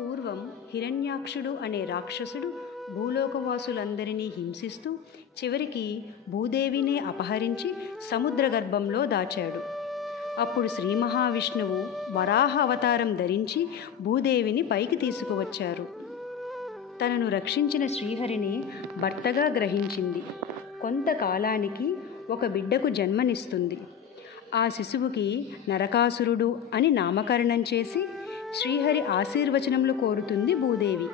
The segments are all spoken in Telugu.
పూర్వం హిరణ్యాక్షుడు అనే రాక్షసుడు భూలోకవాసులందరినీ హింసిస్తూ చివరికి భూదేవినే అపహరించి సముద్ర గర్భంలో దాచాడు. అప్పుడు శ్రీ మహావిష్ణువు వరాహ అవతారం ధరించి భూదేవిని పైకి తీసుకువచ్చారు. తనను రక్షించిన శ్రీహరిని భర్తగా గ్రహించింది. కొంతకాలానికి ఒక బిడ్డకు జన్మనిస్తుంది. ఆ శిశువుకి నరకాసురుడు అని నామకరణం చేసి శ్రీహరి ఆశీర్వచనములు కోరుతుంది భూదేవి.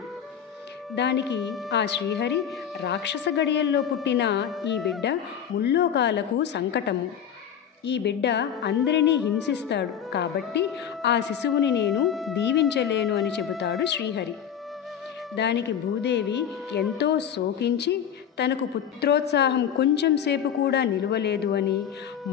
దానికి ఆ శ్రీహరి, రాక్షస గడియల్లో పుట్టిన ఈ బిడ్డ ముల్లోకాలకు సంకటము. ఈ బిడ్డ అందరినీ హింసిస్తాడు కాబట్టి ఆ శిశువుని నేను దీవించలేను అని చెబుతాడు శ్రీహరి. దానికి భూదేవి ఎంతో శోకించి తనకు పుత్రోత్సాహం కొంచెం సేపు కూడా నిలువలేదు అని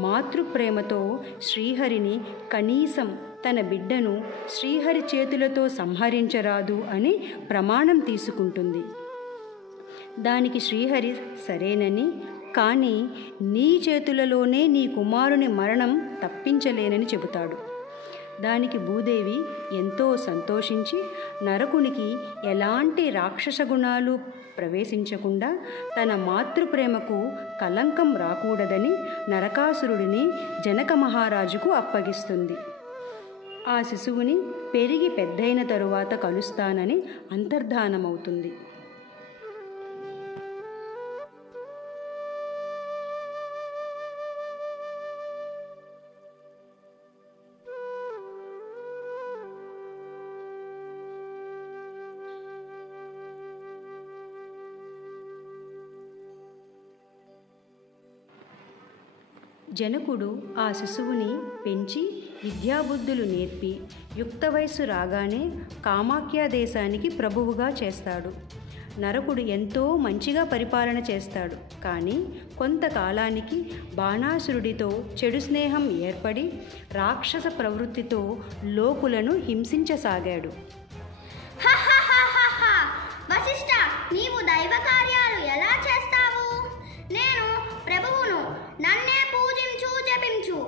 మాతృప్రేమతో శ్రీహరిని కనీసం తన బిడ్డను శ్రీహరి చేతులతో సంహరించరాదు అని ప్రమాణం తీసుకుంటుంది. దానికి శ్రీహరి సరేనని, కానీ నీ చేతులలోనే నీ కుమారుని మరణం తప్పించలేనని చెబుతాడు. దానికి భూదేవి ఎంతో సంతోషించి నరకునికి ఎలాంటి రాక్షస గుణాలు ప్రవేశించకుండా తన మాతృప్రేమకు కలంకం రాకూడదని నరకాసురుడిని జనక మహారాజుకు అప్పగిస్తుంది. ఆ శిశువుని పెరిగి పెద్దయిన తరువాత కలుస్తానని అంతర్ధానమవుతుంది. జనకుడు ఆ శిశువుని పెంచి విద్యాబుద్ధులు నేర్పి యుక్త వయస్సు రాగానే కామాఖ్య దేశానికి ప్రభువుగా చేస్తాడు. నరకుడు ఎంతో మంచిగా పరిపాలన చేస్తాడు. కానీ కొంతకాలానికి బాణాసురుడితో చెడు స్నేహం ఏర్పడి రాక్షస ప్రవృత్తితో లోకులను హింసించసాగాడు. వశిష్ఠ, నీవు దైవ కార్యాలు ఎలా చేస్తావు? నేను ప్రభువును, నన్నే పూజించు, జపించు.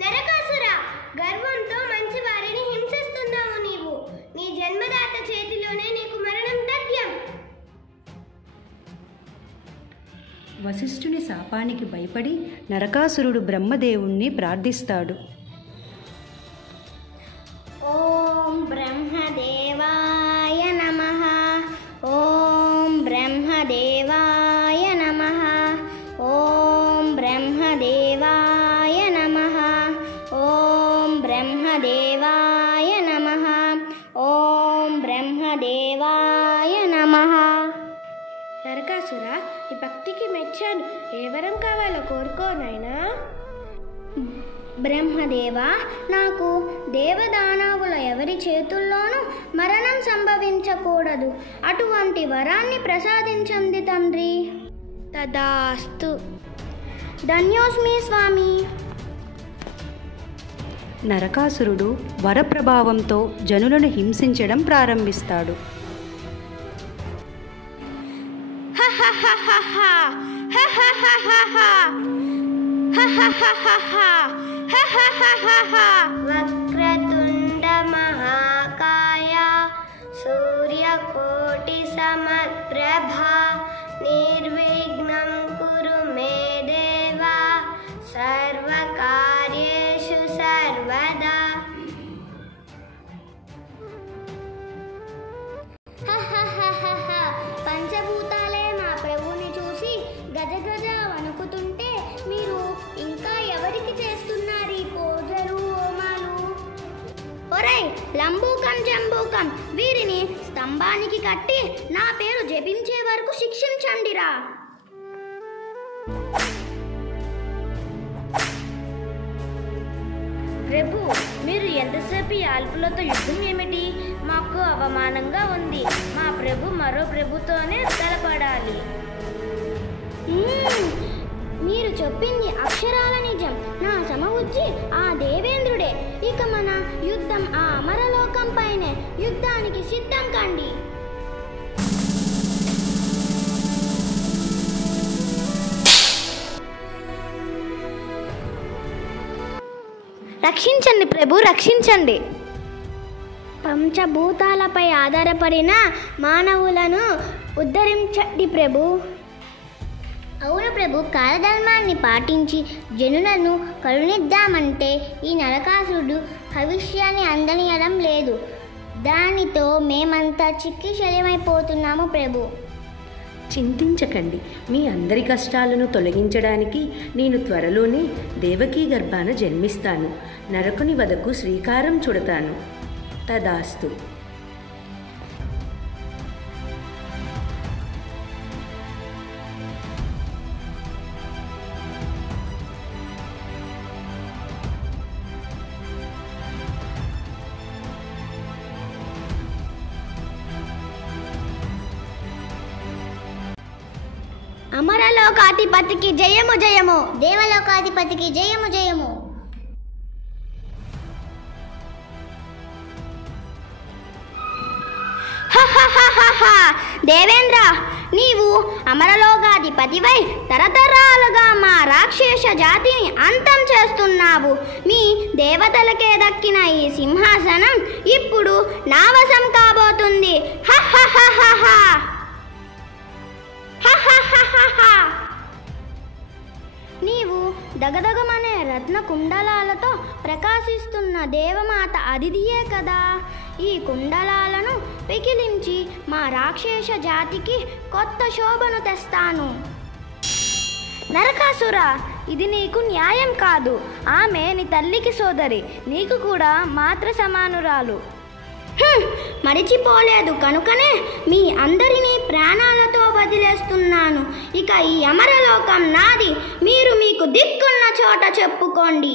నరకాసుర, గర్వంతో మంచి వారిని హింసిస్తున్నావు నీవు. నీ జన్మదాత చేతిలోనే నీకు మరణం తథ్యం. వశిష్ఠుని శాపానికి భయపడి నరకాసురుడు బ్రహ్మదేవుణ్ణి ప్రార్థిస్తాడు. ఓం బ్రహ్మదేవాయ నమః. ఓం బ్రహ్మదేవాయ నమః. ఓం బ్రహ్మదేవాయ నమః. ఓం బ్రహ్మదేవాయ నమః. ఓం బ్రహ్మదేవాయ నమః. నరకాసుర, ఈ భక్తికి మెచ్చాను. ఏ వరం కావాలో కోరుకోనైనా. బ్రహ్మదేవా, నాకు దేవదానవుల ఎవరి చేతుల్లోనూ మరణం సంభవించకూడదు. అటువంటి వరాన్ని ప్రసాదించండి తండ్రి. తదాస్తు. ధన్యోస్మి స్వామి. నరకాసురుడు వరప్రభావంతో జనులను హింసించడం ప్రారంభిస్తాడు. వక్రతుండ మహాకాయ సూర్యకోటి సమప్రభ నిర్విఘ్నం కురు మే దేవ సర్వకార్యేషు సర్వదా. పంచభూతాలే మా ప్రభువుని చూసి గజగజ వణుకుతుంటే మీరు ఇంకా ఎవరికి చేస్తున్నారు ఈ పూజలు, హోమాలు? ఒరేయ్ లంబూకం, జంబూకం, వీరిని స్తంభానికి కట్టి నా పేరు జపించే వరకు శిక్షించండిరా. ప్రభు, మీరు ఎంతసేపు ఈ అల్పులతో యుద్ధం ఏమిటి? మాకు అవమానంగా ఉంది. మా ప్రభు మరో ప్రభుతోనే తలపడాలి. మీరు చెప్పింది అక్షరాల నిజం. నా సమవుజ్జి ఆ దేవేంద్రుడే. ఇక మన యుద్ధం ఆ అమరలోకం పైనే. యుద్ధానికి సిద్ధం కండి. రక్షించండి ప్రభు, రక్షించండి. పంచభూతాలపై ఆధారపడిన మానవులను ఉద్ధరించండి ప్రభు. అవును ప్రభు, కాలధర్మాన్ని పాటించి జనులను కరుణిద్దామంటే ఈ నరకాసురుడు భవిష్యాన్ని అందనీయడం లేదు. దానితో మేమంతా చిక్కి శల్యమైపోతున్నాము ప్రభు. చింతించకండి. మీ అందరి కష్టాలను తొలగించడానికి నేను త్వరలోనే దేవకీ గర్భాన జన్మిస్తాను. నరకుని వదకు శ్రీకారం చుడతాను. తదాస్తు. అమరలోకాధిపతికి జయము జయము, దేవలోకాధిపతికి జయము జయము. దేవేంద్ర, నీవు అమరలోకాధిపతివై తరతరాలుగా మా రాక్షస జాతిని అంతం చేస్తున్నావు. మీ దేవతలకే దక్కిన ఈ సింహాసనం ఇప్పుడు నా వశం కాబోతుంది. నీవు దగదగమనే రత్న కుండలాలతో ప్రకాశిస్తున్న దేవమాత అదితియే కదా. ఈ కుండలాలను పెకిలించి మా రాక్షస జాతికి కొత్త శోభను తెస్తాను. నరకాసుర, ఇది నీకు న్యాయం కాదు. ఆమె నీ తల్లికి సోదరి, నీకు కూడా మాతృ సమానురాలు. మరిచిపోలేదు కనుకనే మీ అందరినీ ప్రాణాలతో వదిలేస్తున్నాను. ఇక ఈ అమరలోకం నాది. మీరు మీకు దిక్కున్న చోట చెప్పుకోండి.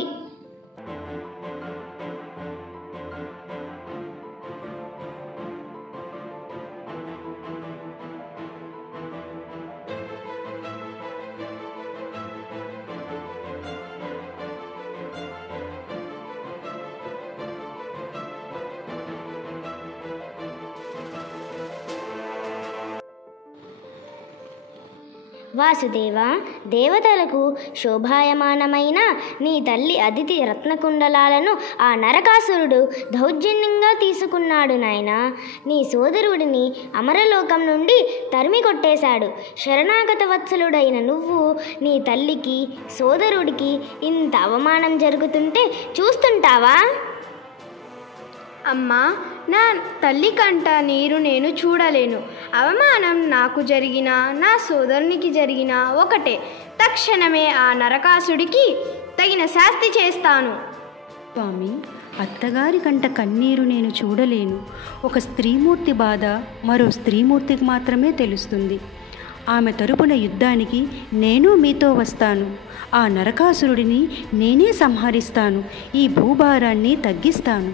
వాసుదేవ, దేవతలకు శోభాయమానమైన నీ తల్లి అదితి రత్నకుండలాలను ఆ నరకాసురుడు దౌర్జన్యంగా తీసుకున్నాడు నాయన. నీ సోదరుడిని అమరలోకం నుండి తరిమి కొట్టేశాడు. శరణాగత వత్సలుడైన నువ్వు నీ తల్లికి సోదరుడికి ఇంత అవమానం జరుగుతుంటే చూస్తుంటావా? అమ్మా, నా తల్లి కంట నీరు నేను చూడలేను. అవమానం నాకు జరిగినా నా సోదరునికి జరిగినా ఒకటే. తక్షణమే ఆ నరకాసుడికి తగిన శాస్తి చేస్తాను. స్వామి, అత్తగారి కంట కన్నీరు నేను చూడలేను. ఒక స్త్రీమూర్తి బాధ మరో స్త్రీమూర్తికి మాత్రమే తెలుస్తుంది. ఆమె తరపున యుద్ధానికి నేను మీతో వస్తాను. ఆ నరకాసురుడిని నేనే సంహరిస్తాను. ఈ భూభారాన్ని తగ్గిస్తాను.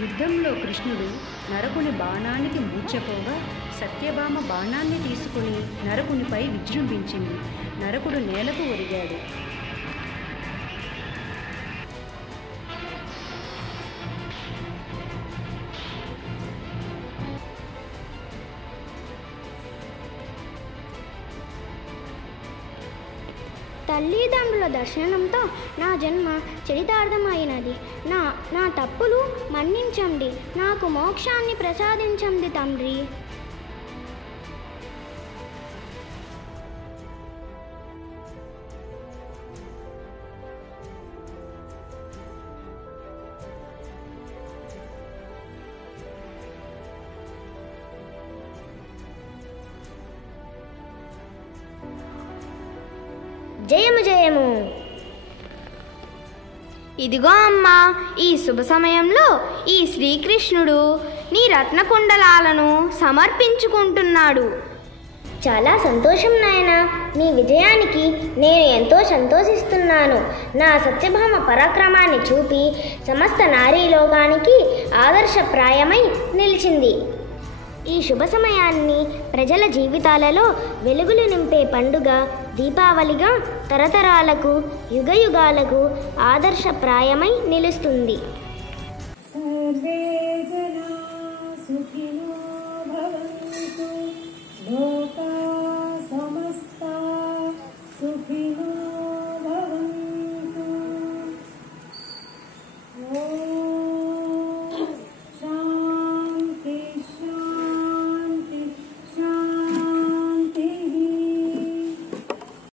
యుద్ధంలో కృష్ణుడు నరకుని బాణానికి మూర్ఛపోగా సత్యభామ బాణాన్ని తీసుకుని నరకునిపై విజృంభించింది. నరకుడు నేలకు ఒరిగాడు. తల్లిదండ్రుల దర్శనంతో నా జన్మ చరితార్థమైనది. నా తప్పులు మన్నించండి. నాకు మోక్షాన్ని ప్రసాదించండి తండ్రి. జయము జయము. ఇదిగో అమ్మా, ఈ శుభ సమయంలో ఈ శ్రీకృష్ణుడు నీ రత్నకుండలాలను సమర్పించుకుంటున్నాడు. చాలా సంతోషం నాయన. నీ విజయానికి నేను ఎంతో సంతోషిస్తున్నాను. నా సత్యభామ పరాక్రమాన్ని చూపి సమస్త నారీలోకానికి ఆదర్శప్రాయమై నిలిచింది. ఈ శుభ సమయాన్ని ప్రజల జీవితాలలో వెలుగులు నింపే పండుగ దీపావళిగా తరతరాలకు యుగయుగాలకు ఆదర్శప్రాయమై నిలుస్తుంది. సర్వే జనా సుఖినో భవంతు, లోకా సమస్తా సుఖినో భవంతు.